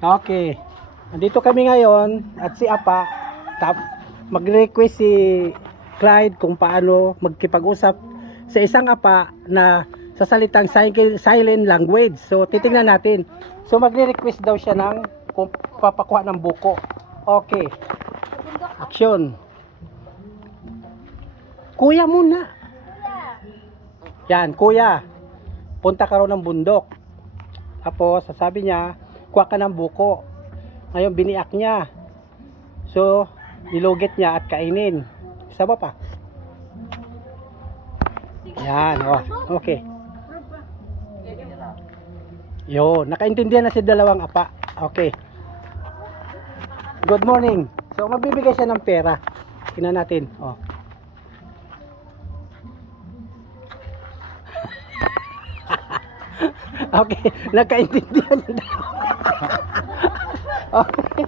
Okay. Andito kami ngayon at si Apa mag-request si Clyde kung paano magkipag-usap sa isang apa na sa salitang silent language. So titingnan natin. So magre-request daw siya ng kung papakuha ng buko. Okay. Action. Kuya muna. Yan, kuya. Punta ka raw ng bundok. Tapos sasabi niya, kuha ka ng buko. Ngayon biniak niya. So, nilugit niya at kainin. Isa ba pa? Yan, oh. Okay. Yo, nakaintindihan na si dalawang apa. Okay. Good morning. So, magbibigay siya ng pera. Tingnan natin. Oh. Okay, nakaintindihan na. Okay.